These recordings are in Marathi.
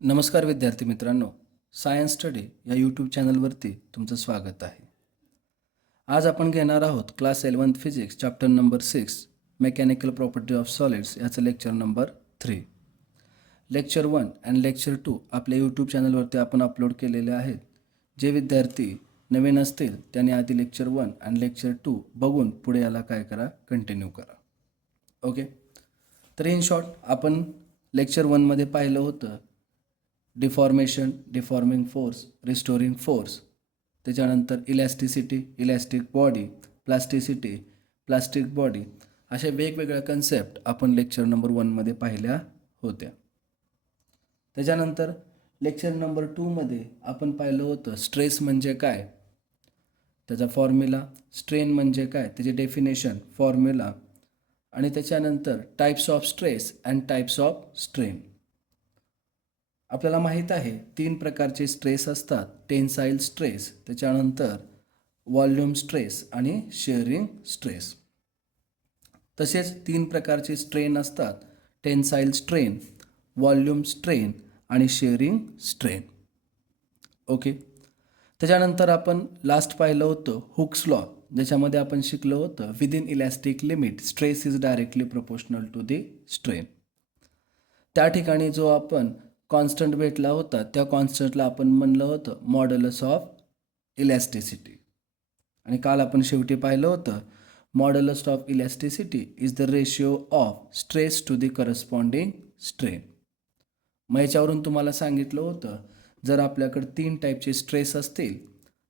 नमस्कार विद्यार्थी मित्रांनो, सायन्स स्टडी या यूट्यूब चॅनलवरती तुमचं स्वागत आहे. आज आपण घेणार आहोत class 11th physics chapter number 6 mechanical property of solids याचं lecture number 3. Lecture 1 and lecture 2 आपल्या यूट्यूब चॅनलवरती आपण अपलोड केलेले आहेत. जे विद्यार्थी नवीन असतील त्यांनी आधी लेक्चर 1 अँड लेक्चर 2 बघून पुढे याला काय करा, कंटिन्यू करा. ओके, तर इन शॉर्ट आपण लेक्चर 1मध्ये पाहिलं होतं deformation, deforming force, restoring force, त्याच्यानंतर elasticity, elastic body, plasticity, plastic body, अशा वेगवेगळ्या कन्सेप्ट आपण लेक्चर नंबर 1मध्ये पाहिल्या होत्या. त्याच्यानंतर लेक्चर नंबर 2मध्ये आपण पाहिलं होतं स्ट्रेस म्हणजे काय, त्याचा फॉर्म्युला, स्ट्रेन म्हणजे काय, त्याची डेफिनेशन, फॉर्म्युला, आणि त्याच्यानंतर types of stress and types of strain. आपल्याला माहीत आहे 3 प्रकारचे स्ट्रेस असतात. टेन्साईल स्ट्रेस, त्याच्यानंतर व्हॉल्यूम स्ट्रेस आणि शिअरिंग स्ट्रेस. तसेच 3 प्रकारचे स्ट्रेन असतात. टेन्साईल स्ट्रेन, व्हॉल्यूम स्ट्रेन आणि शिअरिंग स्ट्रेन. ओके, त्याच्यानंतर आपण लास्ट पाहिलं होतं हुक्स लॉ, ज्याच्यामध्ये आपण शिकलो होतं within elastic limit stress is directly proportional to the strain. त्या ठिकाणी जो आपण कॉन्स्टंट भेटला होता त्या कॉन्स्टंटला आपण म्हणलं होतं मॉड्युलस ऑफ इलॅस्टिसिटी. आणि काल आपण शेवटी पाहिलं होतं modulus of elasticity is the ratio of stress to the corresponding strain. मग याच्यावरून तुम्हाला सांगितलं होतं जर आपल्याकडे 3 टाईपचे स्ट्रेस असतील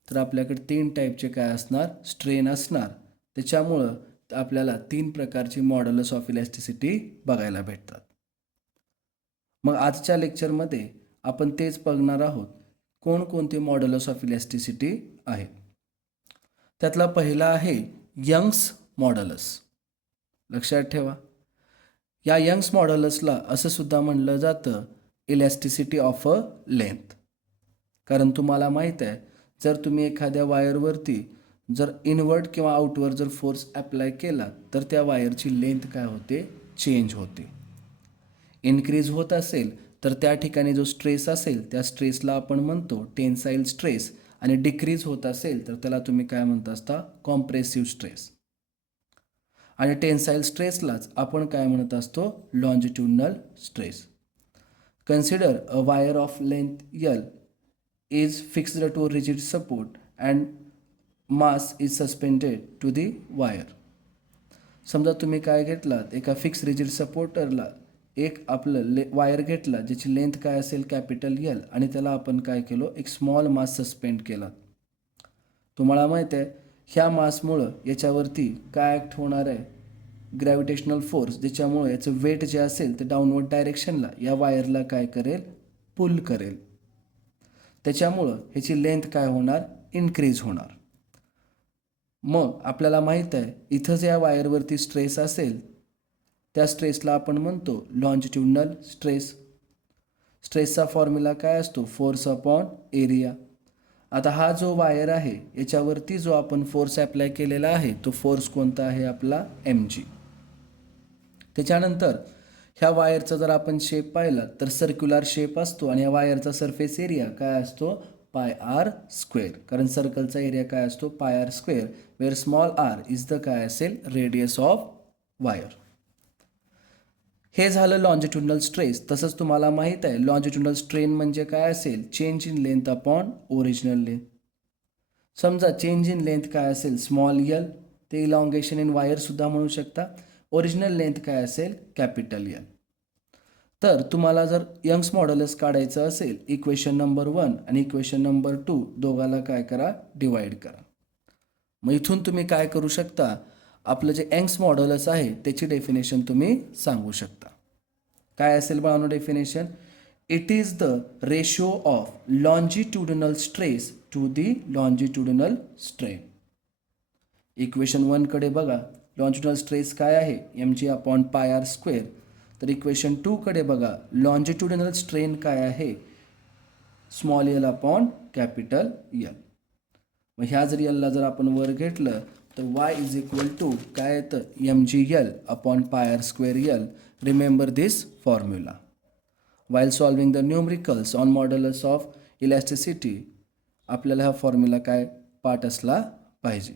तर आपल्याकडे 3 टाईपचे काय असणार, स्ट्रेन असणार. त्याच्यामुळं आपल्याला 3 प्रकारची मॉड्युलस ऑफ इलॅस्टिसिटी बघायला भेटतात. मग आजच्या लेक्चरमध्ये आपण तेच बघणार आहोत कोणकोणते मॉड्युलस ऑफ इलॅस्टिसिटी आहेत. त्यातला पहिला आहे यंग्स मॉड्युलस. लक्षात ठेवा, या यंग्स मॉड्युलसला असं सुद्धा म्हणलं जातं इलॅस्टिसिटी ऑफ अ लेंथ. कारण तुम्हाला माहीत आहे जर तुम्ही एखाद्या वायरवरती जर इनवर्ड किंवा आउटवर्ड जर फोर्स अप्लाय केला तर त्या वायरची लेंथ काय होते, चेंज होते. इन्क्रीज होत असेल तर त्या ठिकाणी जो स्ट्रेस असेल त्या स्ट्रेसला आपण म्हणतो टेन्साईल स्ट्रेस, आणि डिक्रीज होत असेल तर त्याला तुम्ही काय म्हणत असता, कॉम्प्रेसिव्ह स्ट्रेस. आणि टेन्साईल स्ट्रेसलाच आपण काय म्हणत असतो, longitudinal stress. Consider a wire of length L is fixed to rigid support and mass is suspended to the wire. समजा तुम्ही काय घेतलात, एका फिक्स रिजिड सपोर्टरला एक आपलं वायर घेतला ज्याची लेंथ काय असेल कॅपिटल L, आणि त्याला आपण काय केलं, एक स्मॉल मास सस्पेंड केला. तुम्हाला माहीत आहे ह्या मासमुळं याच्यावरती काय ॲक्ट होणार आहे, ग्रॅव्हिटेशनल फोर्स, ज्याच्यामुळे याचं वेट जे असेल ते डाऊनवर्ड डायरेक्शनला या वायरला काय करेल, पुल करेल. त्याच्यामुळं ह्याची लेंथ काय होणार, इन्क्रीज होणार. मग आपल्याला माहीत आहे इथं जे या वायरवरती स्ट्रेस असेल त्या स्ट्रेसला आपण म्हणतो लॉन्जिट्युडनल स्ट्रेस. स्ट्रेसचा फॉर्म्युला काय असतो, फोर्स अपॉन एरिया. आता हा जो वायर आहे याच्यावरती जो आपण फोर्स अप्लाय केलेला आहे तो फोर्स कोणता आहे, आपला mg. त्याच्यानंतर ह्या वायरचा जर आपण शेप पाहिला तर सर्क्युलर शेप असतो आणि या वायरचा सरफेस एरिया काय असतो, πr². कारण सर्कलचा एरिया काय असतो, πr², where small r is the काय असेल, रेडियस ऑफ वायर. हे झालं लॉन्जिट्युडनल स्ट्रेस. तसंच तुम्हाला माहीत आहे लॉन्जिट्युडनल स्ट्रेन म्हणजे काय असेल, change in length upon original length. समजा चेंज इन लेंथ काय असेल, स्मॉल l, ते इलॉंगेशन इन वायर सुद्धा म्हणू शकता. ओरिजिनल लेंथ काय असेल, कॅपिटल L. तर तुम्हाला जर यंग्स मॉड्युलस काढायचं असेल इक्वेशन नंबर 1 आणि इक्वेशन नंबर 2 दोघाला काय करा, डिवाइड करा. मग इथून तुम्ही काय करू शकता, आपलं जे यंग्स मॉड्युलस आहे त्याची डेफिनेशन तुम्ही सांगू शकता. काय असेल बाळांनो definition, it is the ratio of longitudinal stress to the longitudinal strain. Equation 1 कडे बघा, लॉन्जिट्युडनल स्ट्रेस काय आहे, mg अपॉन πr². तर इक्वेशन 2 कडे बघा, लॉन्जिट्युडनल स्ट्रेन काय आहे, small l upon capital L. मग ह्या जर Lला जर आपण वर घेतलं तर y इज इक्वल टू काय येतं, mgl upon πr²L. Remember this formula. while solving the numericals on modulus of elasticity आपल्याला हा फॉर्म्युला काय पाठ असला पाहिजे.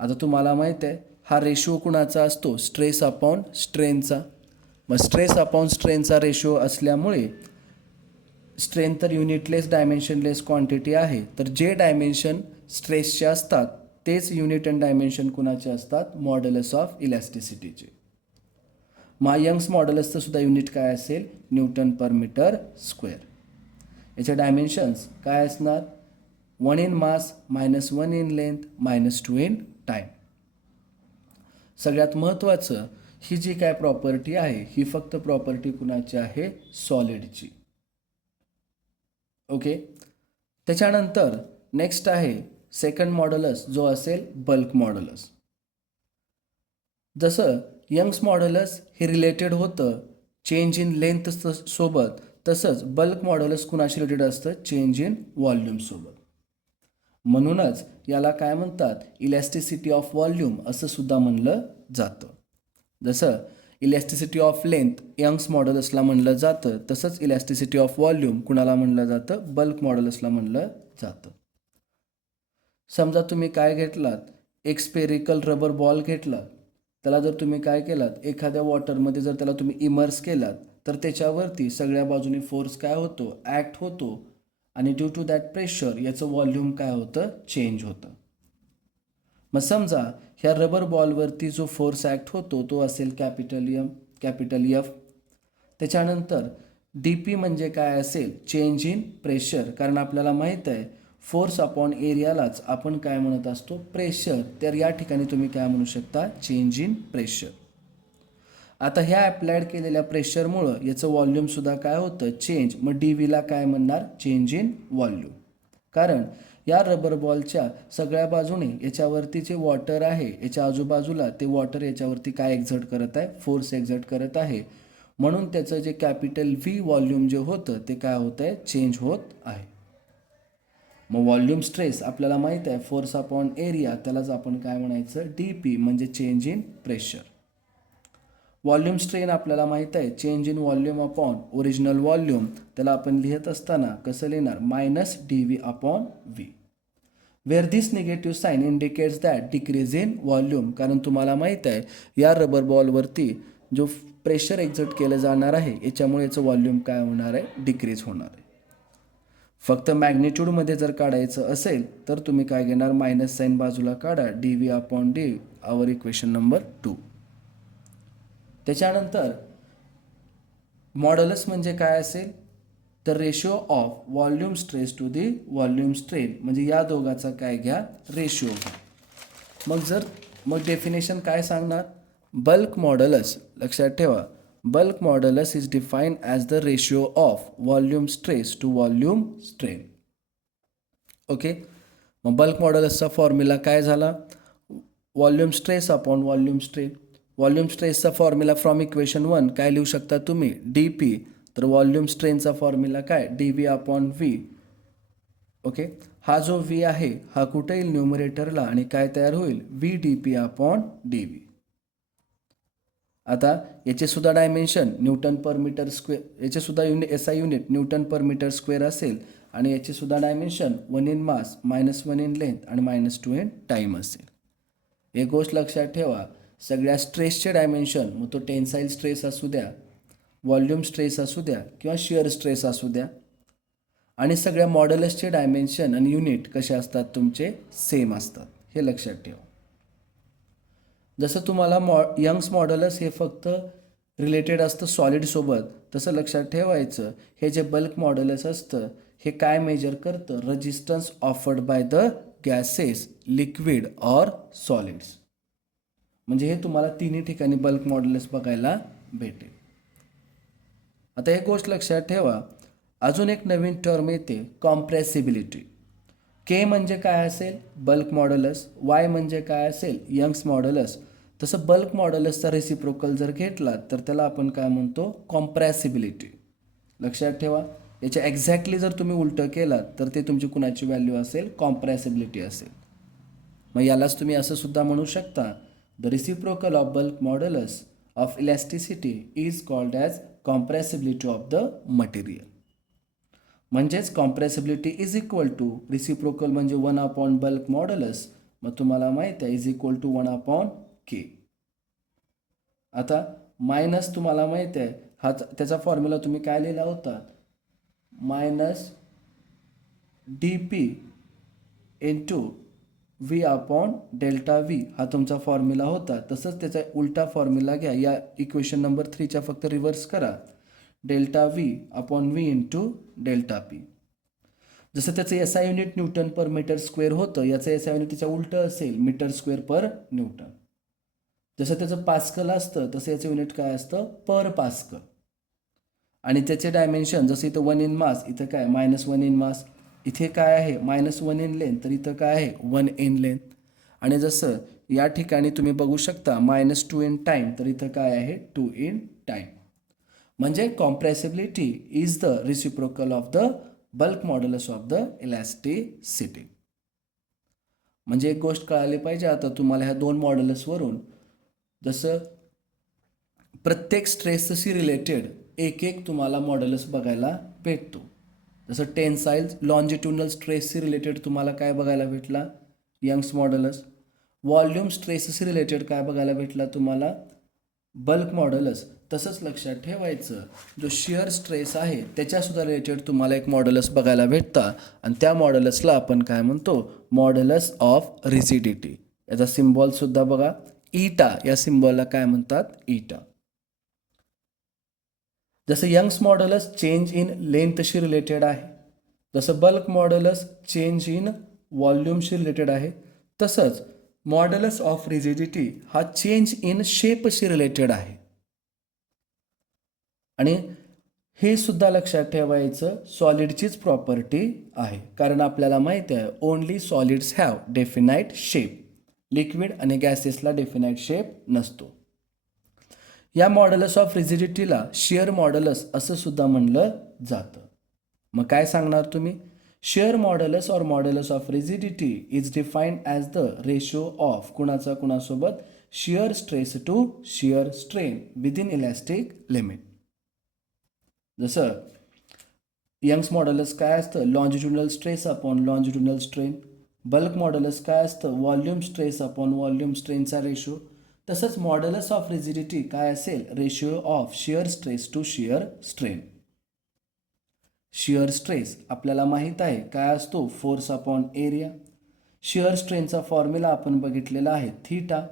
आता तुम्हाला माहीत आहे हा रेशो कुणाचा असतो, स्ट्रेस अपॉन स्ट्रेनचा. मग स्ट्रेस अपॉन स्ट्रेनचा रेशो असल्यामुळे स्ट्रेन तर युनिटलेस डायमेन्शनलेस क्वांटिटी आहे, तर जे डायमेन्शन स्ट्रेसचे असतात तेच युनिट अँड डायमेन्शन कुणाचे असतात, मॉड्युलस ऑफ इलॅस्टिसिटीचे. मग यंग्स मॉड्युलसचं सुद्धा युनिट काय असेल, न्यूटन पर मीटर स्क्वेअर. याचे डायमेन्शन्स काय असणार, 1 in mass -1 in length -2 in time. सगळ्यात महत्त्वाचं ही जी काय प्रॉपर्टी आहे ही फक्त प्रॉपर्टी कुणाची आहे, सॉलिडची. ओके. त्याच्यानंतर नेक्स्ट आहे सेकंड मॉड्युलस जो असेल बल्क मॉड्युलस. जसं यंग्स मॉड्युलस हे रिलेटेड होतं चेंज इन लेंथ सोबत, तसंच बल्क मॉड्युलस कुणाशी रिलेटेड असतं, चेंज इन व्हॉल्यूम सोबत. म्हणूनच याला काय म्हणतात, इलॅस्टिसिटी ऑफ व्हॉल्यूम असं सुद्धा म्हणलं जातं. जसं इलॅस्टिसिटी ऑफ लेंथ यंग्स मॉड्युलसला म्हणलं जातं, तसंच इलॅस्टिसिटी ऑफ व्हॉल्यूम कुणाला म्हणलं जातं, बल्क मॉड्युलसला म्हणलं जातं. समजा तुम्ही काय घेतलात, एक स्पेरिकल रबर बॉल घेतलात, त्याला जर तुम्ही काय केलात, एखाद्या वॉटरमध्ये जर त्याला तुम्ही इमर्स केलात तर त्याच्यावरती सगळ्या बाजूने फोर्स काय होतो, ॲक्ट होतो, आणि ड्यू टू दॅट प्रेशर याचं व्हॉल्यूम काय होतं, चेंज होतं. मग समजा ह्या रबर बॉलवरती जो फोर्स ॲक्ट होतो तो असेल कॅपिटल एफ. त्याच्यानंतर डी पी म्हणजे काय असेल, चेंज इन प्रेशर, कारण आपल्याला माहीत आहे फोर्स अपॉन एरियालाच आपण काय म्हणत असतो, प्रेशर. तर या ठिकाणी तुम्ही काय म्हणू शकता, चेंज इन प्रेशर. आता ह्या अप्लाइड केलेल्या प्रेशरमुळं याचं व्हॉल्यूमसुद्धा काय होतं, चेंज. मग डी व्हीला काय म्हणणार, चेंज इन व्हॉल्यूम. कारण या रबर बॉलच्या सगळ्या बाजूने याच्यावरती जे वॉटर आहे याच्या आजूबाजूला ते वॉटर याच्यावरती काय एक्झर्ट करत आहे, फोर्स एक्झर्ट करत आहे. म्हणून त्याचं जे कॅपिटल व्ही व्हॉल्यूम जे होतं ते काय होतं आहे, चेंज होत आहे. मग व्हॉल्यूम स्ट्रेस आपल्याला माहीत आहे फोर्स अपॉन एरिया, त्यालाच आपण काय म्हणायचं, डी पी म्हणजे change in pressure. Volume strain आपल्याला माहीत आहे change in volume upon original volume, त्याला आपण लिहित असताना कसं लिहिणार, -dv upon v, where this negative sign indicates that decrease in volume. कारण तुम्हाला माहीत आहे या रबर बॉलवरती जो प्रेशर एक्झर्ट केलं जाणार आहे याच्यामुळे याचं व्हॉल्यूम काय होणार आहे, डिक्रीज होणार आहे. फक्त मॅग्निट्यूडमध्ये जर काढायचं असेल तर तुम्ही काय घेणार, मायनस साईन बाजूला काढा, dv upon D, our equation number 2. त्याच्यानंतर मॉड्युलस म्हणजे काय असेल, the ratio of volume stress to the volume strain, म्हणजे या दोघाचा काय घ्या, रेशो घ्या. मग डेफिनेशन काय सांगणार, बल्क मॉड्युलस, लक्षात ठेवा, bulk modulus is defined as the ratio of volume stress to volume strain. Okay. मग बल्क मॉड्युलसचा फॉर्म्युला काय झाला, volume stress upon volume strain. Volume स्ट्रेसचा फॉर्म्युला फ्रॉम इक्वेशन 1 काय लिहू शकता तुम्ही, डी पी. तर व्हॉल्यूम स्ट्रेनचा फॉर्म्युला काय, D V upon V. Okay. हा जो व्ही आहे हा कुठे येईल, न्यूमरेटरला, आणि काय तयार होईल, V D P upon D V. आता याचे सुद्धा डायमेन्शन न्यूटन पर मीटर स्क्वेअर, याचे सुद्धा SI युनिट न्यूटन पर मीटर स्क्वेअर असेल, आणि याचे सुद्धा dimension 1 in mass -1 in length आणि -2 इन टाईम असेल. एक गोष्ट लक्षात ठेवा, सगळ्या स्ट्रेसचे डायमेन्शन, मग तो टेन्साईल स्ट्रेस असू द्या, व्हॉल्यूम स्ट्रेस असू द्या किंवा शिअर स्ट्रेस असू द्या, आणि सगळ्या मॉड्युलसचे डायमेन्शन आणि युनिट कसे असतात, तुमचे सेम असतात. हे लक्षात ठेवा. जसं तुम्हाला यंग्स मॉड्युलस हे फक्त रिलेटेड असतं सॉलिडसोबत, तसं लक्षात ठेवायचं हे जे बल्क मॉड्युलस असतं हे काय मेजर करतं, resistance offered by the gases, liquid or solids. म्हणजे हे तुम्हाला तिन्ही ठिकाणी बल्क मॉड्युलस बघायला भेटेल. आता एक गोष्ट लक्षात ठेवा, अजून एक नवीन टर्म येते, कॉम्प्रेसिबिलिटी. के म्हणजे काय असेल, बल्क मॉड्युलस. वाय म्हणजे काय असेल, यंग्स मॉड्युलस. तसं बल्क मॉड्युलसचा रेसिप्रोकल जर घेतला तर त्याला आपण काय म्हणतो, कॉम्प्रेसिबिलिटी. लक्षात ठेवा, याच्या एक्झॅक्टली जर तुम्ही उलटं केलात तर ते तुमची कुणाची व्हॅल्यू असेल, कॉम्प्रेसिबिलिटी असेल. मग यालाच तुम्ही असं सुद्धा म्हणू शकता, the reciprocal of bulk modulus of elasticity is called as compressibility of the material. म्हणजेच compressibility is equal to reciprocal म्हणजे 1 बल्क मॉड्युलस. मग तुम्हाला माहीत आहे इज इक्वल टू 1/k. आता मायनस तुम्हाला माहीत आहे हा त्याचा फॉर्म्युला तुम्ही काय लिहिला होता, मायनस dp इंटू v/Δv हा तुमचा फॉर्म्युला होता. तसंच त्याचा उलटा फॉर्म्युला घ्या, या इक्वेशन नंबर 3च्या फक्त रिव्हर्स करा, Δv/v इंटू Δp. जसं त्याचं SI युनिट न्यूटन पर मीटर स्क्वेअर होतं, याचं SI युनिट त्याच्या उलटं असेल मीटर स्क्वेअर पर न्यूटन. जसं त्याचं पास्कल असतं तसं याचं युनिट काय असतं, पर पास्कल. आणि त्याचे डायमेन्शन जसं इथं 1 इन मास, इथं काय -1 इन मास, इथे काय आहे -1 इन लेंथ, तर इथं काय आहे 1 इन लेंथ. आणि जसं या ठिकाणी तुम्ही बघू शकता -2 इन टाईम, तर इथं काय आहे 2 इन टाईम. म्हणजे compressibility is the reciprocal of the bulk modulus of the elasticity. म्हणजे एक गोष्ट कळाली पाहिजे आता तुम्हाला ह्या दोन मॉड्युलसवरून, जसं प्रत्येक स्ट्रेसशी रिलेटेड एक तुम्हाला मॉड्युलस बघायला भेटतो. जसं टेन्साइल लॉन्जिट्युडनल स्ट्रेसशी रिलेटेड तुम्हाला काय बघायला भेटला, यंग्स मॉड्युलस. व्हॉल्यूम स्ट्रेसशी रिलेटेड काय बघायला भेटला तुम्हाला, बल्क मॉड्युलस. तसंच लक्षात ठेवायचं जो शिअर स्ट्रेस आहे त्याच्यासुद्धा रिलेटेड तुम्हाला एक मॉड्युलस बघायला भेटतं, आणि त्या मॉड्युलसला आपण काय म्हणतो, मॉड्युलस ऑफ रिजिडिटी. याचा सिम्बॉलसुद्धा बघा, ईटा, या सिम्बॉलला काय म्हणतात, ईटा. जसं यंग्स मॉड्युलस चेंज इन लेंथशी रिलेटेड आहे, जसं बल्क मॉड्युलस चेंज इन व्हॉल्यूमशी रिलेटेड आहे, तसंच मॉड्युलस ऑफ रिजिडिटी हा चेंज इन शेपशी रिलेटेड आहे. आणि हे सुद्धा लक्षात ठेवायचं सॉलिडचीच प्रॉपर्टी आहे, कारण आपल्याला माहिती आहे only solids have definite shape, liquid आणि गॅसेसला डेफिनाईट शेप नसतो. या मॉड्युलस ऑफ रिजिडिटीला शिअर मॉड्युलस असं सुद्धा म्हणलं जातं. मग काय सांगणार तुम्ही, shear modulus or modulus of rigidity is defined as the ratio of कुणाचा कुणासोबत, shear stress to shear strain within elastic limit. जसं यंग्स मॉड्युलस काय असतं, longitudinal stress upon longitudinal strain. Bulk modulus काय असतं, volume stress upon volume स्ट्रेनचा ratio. तसंच मॉड्युलस ऑफ रिजिडिटी काय असेल, ratio of shear stress to shear strain. Shear stress आपल्याला माहीत आहे काय असतो, फोर्स अपॉन एरिया. शिअर स्ट्रेनचा फॉर्म्युला आपण बघितलेला आहे थीटा.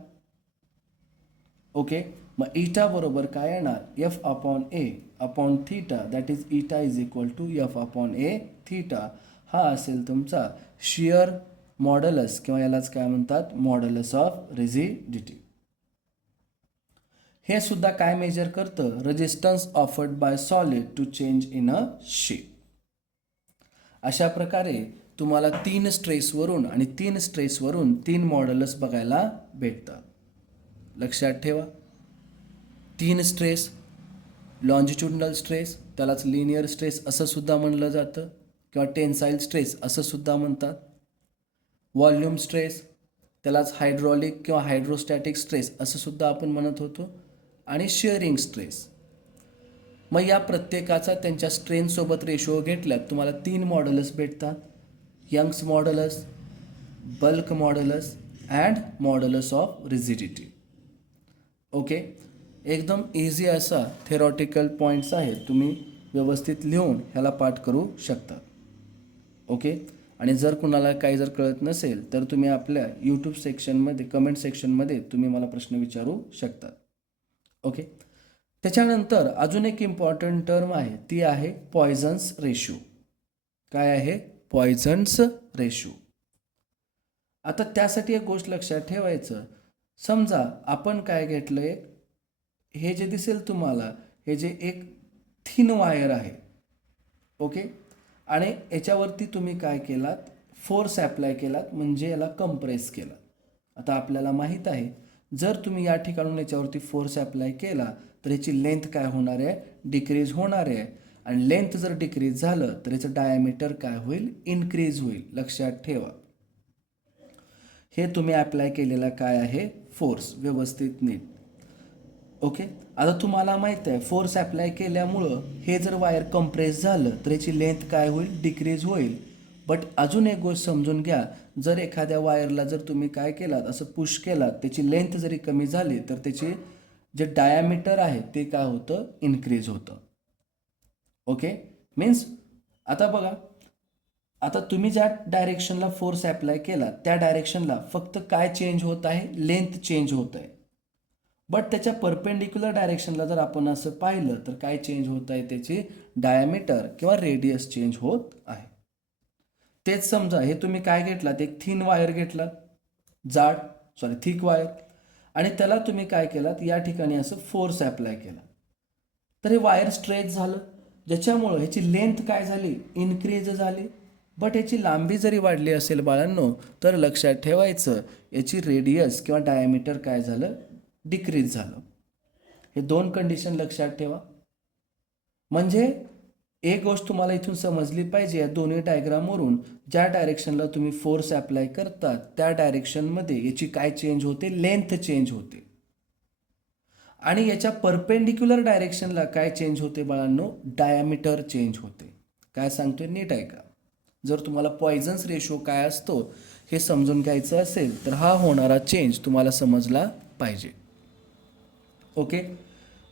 ओके, मग ईटा बरोबर काय येणार, F/A upon theta, that is eta is equal to F/A theta. हा असेल तुमचा शिअर मॉड्युलस, किंवा यालाच काय म्हणतात, मॉड्युलस ऑफ रिजिडिटी. हे सुद्धा काय मेजर करतं, resistance offered by solid to change in a shape. अशा प्रकारे तुम्हाला 3 स्ट्रेसवरून आणि 3 स्ट्रेसवरून 3 मॉड्युलस बघायला भेटतात. लक्षात ठेवा, 3 स्ट्रेस, लॉन्जिट्युडनल स्ट्रेस त्यालाच लिनियर स्ट्रेस असं सुद्धा म्हणलं जातं, किंवा टेन्साइल स्ट्रेस असं सुद्धा म्हणतात. व्हॉल्यूम स्ट्रेस त्यालाच हायड्रॉलिक किंवा हायड्रोस्टॅटिक स्ट्रेस असं सुद्धा आपण म्हणत होतो. आणि शिअरिंग स्ट्रेस. मग या प्रत्येकाचा त्यांच्या स्ट्रेनसोबत रेशो घेतल्यात तुम्हाला 3 मॉड्युलस भेटतात, Young's modulus, bulk modulus and modulus of rigidity. Okay, एकदम इझी असा थेरॉटिकल पॉईंट्स आहेत, तुम्ही व्यवस्थित लिहून ह्याला पाठ करू शकता. ओके, आणि जर कुणाला काही जर कळत नसेल तर तुम्ही आपल्या यूट्यूब सेक्शनमध्ये कमेंट सेक्शनमध्ये तुम्ही मला प्रश्न विचारू शकता. ओके, त्याच्यानंतर अजून एक इम्पॉर्टंट टर्म आहे, ती आहे पॉयझन्स रेशो. काय आहे, पॉयझन्स रेशो. आता त्यासाठी एक गोष्ट लक्षात ठेवायचं, समजा आपण काय घेतलंय, हे जे दिसेल तुम्हाला, हे जे एक थिन वायर आहे, ओके, आणि याच्यावरती तुम्ही काय केलात, फोर्स ॲप्लाय केलात, म्हणजे याला कंप्रेस केलं. आता आपल्याला माहीत आहे जर तुम्ही या ठिकाणून याच्यावरती फोर्स ॲप्लाय केला तर याची लेंथ काय होणार आहे, डिक्रीज होणार आहे. आणि लेंथ जर डिक्रीज झालं तर याचं डायमीटर काय होईल, इन्क्रीज होईल. लक्षात ठेवा, हे तुम्ही ॲप्लाय केलेला काय आहे, फोर्स. व्यवस्थित नीट. ओके. आता तुम्हाला माहीत आहे फोर्स ॲप्लाय केल्यामुळं हे जर वायर कंप्रेस झालं तर याची लेंथ काय होईल, डिक्रीज होईल. बट अजून एक गोष्ट समजून घ्या, जर एखाद्या वायरला जर तुम्ही काय केलात, असं पुश केलात, त्याची लेंथ जरी कमी झाली तर त्याची जे डायामीटर आहे ते काय होतं, इन्क्रीज होतं. ओके. मीन्स आता बघा, आता तुम्ही ज्या डायरेक्शनला फोर्स ॲप्लाय केला त्या डायरेक्शनला फक्त काय चेंज होत आहे, लेंथ चेंज होत आहे. बट त्याच्या परपेंडिक्युलर डायरेक्शनला जर आपण असं पाहिलं तर काय चेंज होत आहे, त्याची डायमीटर किंवा रेडियस चेंज होत आहे. तेच समजा हे तुम्ही काय घेतलात, एक थिन वायर घेतलात, थिक वायर, आणि त्याला तुम्ही काय केलात, या ठिकाणी असं फोर्स ॲप्लाय केला तर हे वायर स्ट्रेच झालं, ज्याच्यामुळं ह्याची लेंथ काय झाली, इन्क्रीज झाली. बट याची लांबी जरी वाढली असेल बाळांनो तर लक्षात ठेवायचं याची रेडियस किंवा डायमीटर काय झालं, डिक्रीज झालं. हे दोन कंडिशन लक्षात ठेवा. म्हणजे एक गोष्ट तुम्हाला इथून समजली पाहिजे, या दोन्ही डायग्रामवरून ज्या डायरेक्शनला तुम्ही फोर्स ॲप्लाय करतात त्या डायरेक्शनमध्ये याची काय चेंज होते, लेंथ चेंज होते. आणि याच्या परपेंडिक्युलर डायरेक्शनला काय चेंज होते बाळांनो, डायमीटर चेंज होते. काय सांगतोय नीट आहे का? जर तुम्हाला पॉयझन्स रेशो काय असतो हे समजून घ्यायचं असेल तर हा होणारा चेंज तुम्हाला समजला पाहिजे. ओके.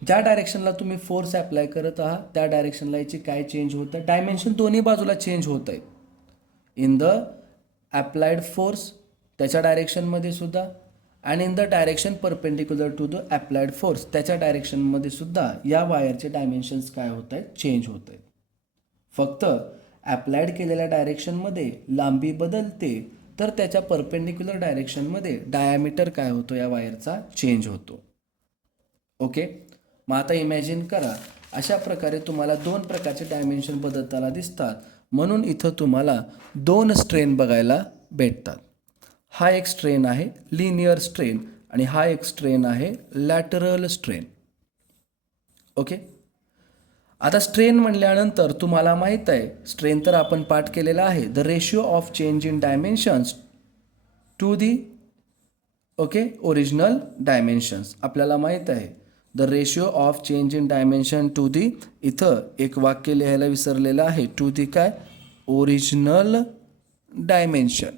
ज्या डायरेक्शनला तुम्ही फोर्स ॲप्लाय करत आहात त्या डायरेक्शनला याची काय चेंज होतं, डायमेन्शन दोन्ही बाजूला चेंज होत आहे. इन द ॲप्लाइड फोर्स त्याच्या डायरेक्शनमध्ये सुद्धा, आणि in the direction perpendicular to the applied force त्याच्या डायरेक्शनमध्ये सुद्धा या वायरचे डायमेन्शन्स काय होत आहेत, चेंज होत आहेत. फक्त ॲप्लाइड केलेल्या डायरेक्शनमध्ये लांबी बदलते तर त्याच्या परपेंडिक्युलर डायरेक्शनमध्ये डायमीटर काय होतो, या वायरचा चेंज होतो. ओके. मग आता इमॅजिन करा, अशा प्रकारे तुम्हाला दोन प्रकारचे डायमेन्शन बदलताना दिसतात. म्हणून इथं तुम्हाला दोन स्ट्रेन बघायला भेटतात. हा एक स्ट्रेन आहे लिनियर स्ट्रेन आणि हा एक स्ट्रेन आहे लॅटरल स्ट्रेन. ओके. आता स्ट्रेन म्हणल्यानंतर तुम्हाला माहीत आहे, स्ट्रेन तर आपण पाठ केलेला आहे, the ratio of change in dimensions to the original dimensions. आपल्याला माहीत आहे the ratio of change in dimension to the, इथं एक वाक्य लिहायला विसरलेलं आहे, टू दी काय, ओरिजिनल डायमेन्शन.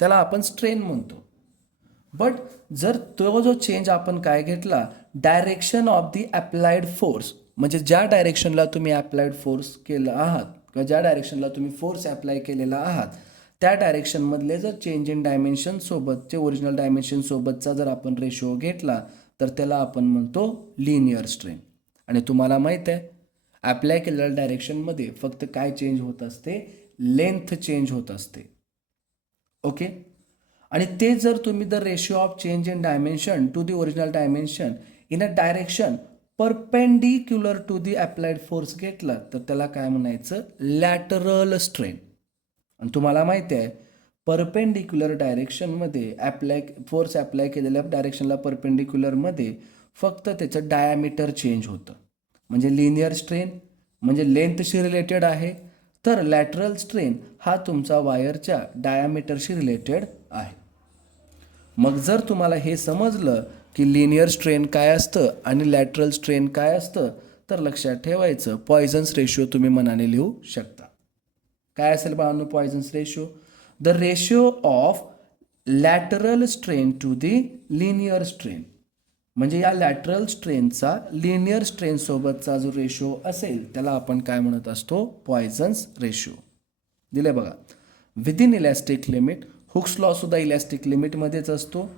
त्याला आपण स्ट्रेन म्हणतो. बट जर तो जो चेंज आपण काय घेतला, direction of the applied force, म्हणजे ज्या डायरेक्शनला तुम्ही अप्लाइड फोर्स केला आहात किंवा ज्या डायरेक्शनला तुम्ही फोर्स अप्लाय केलेला आहात त्या डायरेक्शनमधले जर चेंज इन डायमेन्शन सोबतचे ओरिजिनल डायमेन्शन सोबतचा जर आपण रेशो घेतला तर त्याला आपण म्हणतो लिनियर स्ट्रेन. आणि तुम्हाला माहीत आहे अप्लाय केलेल्या डायरेक्शनमध्ये फक्त काय चेंज होत असते, लेंथ चेंज होत असते. ओके. आणि ते जर तुम्ही the ratio of change in dimension to the original dimension in a direction perpendicular to the applied force घेतला तर त्याला काय म्हणायचं, लॅटरल स्ट्रेन. आणि तुम्हाला माहिती आहे परपेंडिक्युलर डायरेक्शनमध्ये फोर्स ॲप्लाय केलेल्या डायरेक्शनला परपेंडिक्युलरमध्ये फक्त त्याचं डायमीटर चेंज होतं. म्हणजे लिनियर स्ट्रेन म्हणजे लेंथशी रिलेटेड आहे, तर लॅटरल स्ट्रेन हा तुमचा वायरच्या डायमीटरशी रिलेटेड आहे. मग जर तुम्हाला हे समजलं की लिनियर स्ट्रेन काय असतं आणि लॅटरल स्ट्रेन काय असतं तर लक्षात ठेवायचं पॉयझन्स रेशो तुम्ही मनाने लिहू शकता. काय असेल बाळांनो Poisson's ratio, the ratio of lateral strain to the linear strain. म्हणजे या लॅटरल स्ट्रेनचा लिनियर स्ट्रेन सोबतचा जो रेशो असेल त्याला आपण काय म्हणत असतो, पॉयझन्स रेशो. दिले बघा. Within elastic limit, Hooke's law सुद्धा इलॅस्टिक लिमिटमध्येच असतो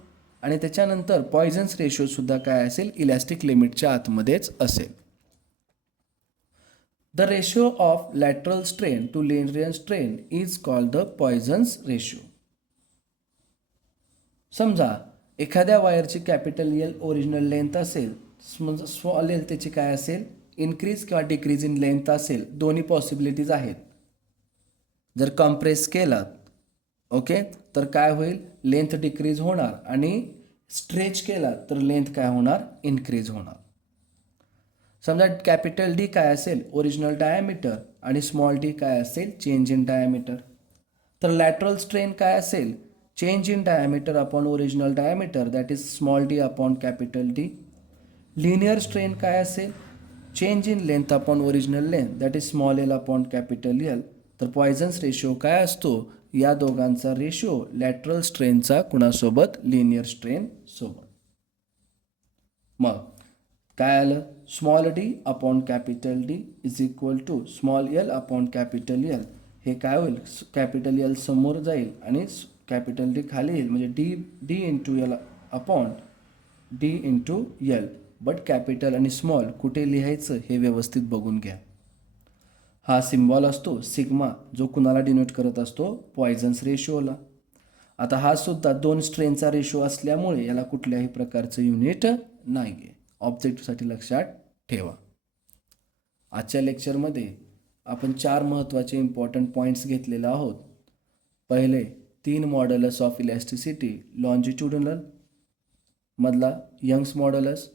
आणि त्याच्यानंतर पॉयझन्स रेशो सुद्धा काय असेल, इलॅस्टिक लिमिटच्या आतमध्येच असेल. The ratio of lateral strain to linear strain is called the Poisson's ratio. समजा एखाद्या वायरची कॅपिटल एल ओरिजिनल लेंथ असेल, स्मॉल एल त्याची काय असेल, इन्क्रीज किंवा डिक्रीज इन लेंथ असेल. दोन्ही पॉसिबिलिटीज आहेत. जर कम्प्रेस केलात ओके तर काय होईल, लेंथ डिक्रीज होणार आणि स्ट्रेच केला तर लेंथ काय होणार, इन्क्रीज होणार. समजा कॅपिटल डी काय असेल, ओरिजिनल डायमीटर, आणि स्मॉल डी काय असेल, चेंज इन डायमीटर. तर लॅटरल स्ट्रेन काय असेल, change in diameter upon original diameter that is small D upon capital D. Linear strain काय असेल? Change in length upon original length that is small L upon capital L. तर पॉयझन्स रेशो काय असतो? या दोघांचा रेशो लॅटरल स्ट्रेनचा कुणासोबत? लिनियर स्ट्रेन सोबत. मग काय आलं? Small D upon capital D is equal to small L upon capital L. हे काय होईल? कॅपिटल एल समोर जाईल आणि कॅपिटल डी खाली येईल, म्हणजे D into L upon D into L. But capital आणि स्मॉल कुठे लिहायचं हे व्यवस्थित बघून घ्या. हा सिम्बॉल असतो सिग्मा, जो कुणाला डिनोट करत असतो? पॉयझन्स रेशोला. आता हा सुद्धा दोन स्ट्रेनचा रेशो असल्यामुळे याला कुठल्याही प्रकारचं युनिट नाही आहे. ऑब्जेक्टिव्हसाठी लक्षात ठेवा. आजच्या लेक्चरमध्ये आपण 4 महत्त्वाचे इम्पॉर्टंट पॉईंट्स घेतलेले आहोत. पहिले 3 मॉड्युलस ऑफ इलॅस्टिसिटी, लॉन्जिट्युडिनल मधला यंग्स मॉड्युलस,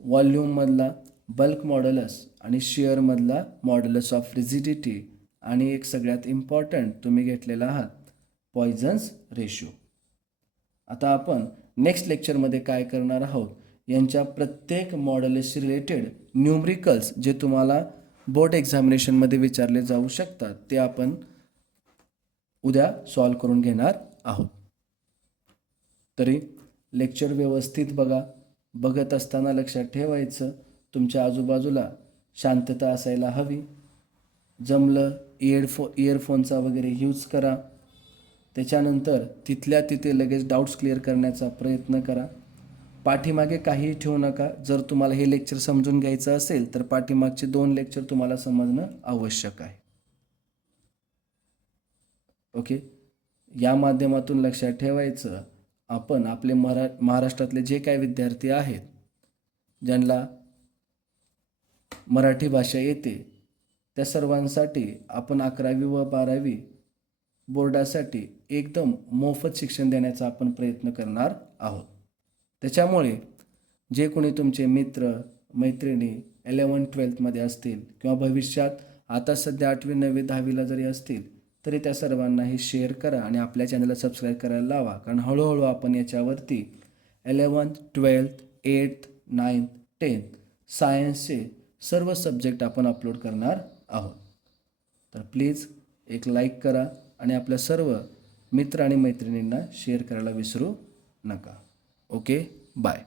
व्हॉल्यूममधला बल्क मॉड्युलस आणि शिअरमधला मॉड्युलस ऑफ रिजिडिटी, आणि एक सगळ्यात इम्पॉर्टंट तुम्ही घेतलेला आहात पॉयझन्स रेशो. आता आपण नेक्स्ट लेक्चरमध्ये काय करणार आहोत? यांच्या प्रत्येक मॉड्युलसशी रिलेटेड न्यूमरिकल्स जे तुम्हाला बोर्ड एक्झामिनेशनमध्ये विचारले जाऊ शकतात ते आपण उद्या सॉल्व करून घेणार आहोत. तरी लेक्चर व्यवस्थित बघा. बघत असताना लक्षात ठेवायचं तुमच्या आजूबाजूला शांतता असायला हवी. जमलं इयरफोनचा वगैरे यूज करा. त्याच्यानंतर तिथल्या तिथे लगेच डाऊट्स क्लिअर करण्याचा प्रयत्न करा. पाठीमागे काहीही ठेवू नका. जर तुम्हाला हे लेक्चर समजून घ्यायचं असेल तर पाठीमागचे 2 लेक्चर तुम्हाला समजणं आवश्यक आहे. ओके. या माध्यमातून लक्षात ठेवायचं आपण आपले महाराष्ट्रातले जे काही विद्यार्थी आहेत ज्यांना मराठी भाषा येते त्या सर्वांसाठी आपण 11वी व 12वी बोर्डासाठी एकदम मोफत शिक्षण देण्याचा आपण प्रयत्न करणार आहोत. त्याच्यामुळे जे कोणी तुमचे मित्र मैत्रिणी 11-12मध्ये असतील किंवा भविष्यात आता सध्या 8वी 9वी 10वीला जरी असतील तरी त्या सर्वांनाही शेअर करा आणि आपल्या चॅनलला सबस्क्राईब करायला लावा. कारण हळूहळू आपण याच्यावरती 11th 12th 8th 9th 10th सायन्सचे सर्व सब्जेक्ट आपण अपलोड करणार आहोत. तर प्लीज एक लाईक करा आणि आपल्या सर्व मित्र आणि मैत्रिणींना शेअर करायला विसरू नका. Okay, bye.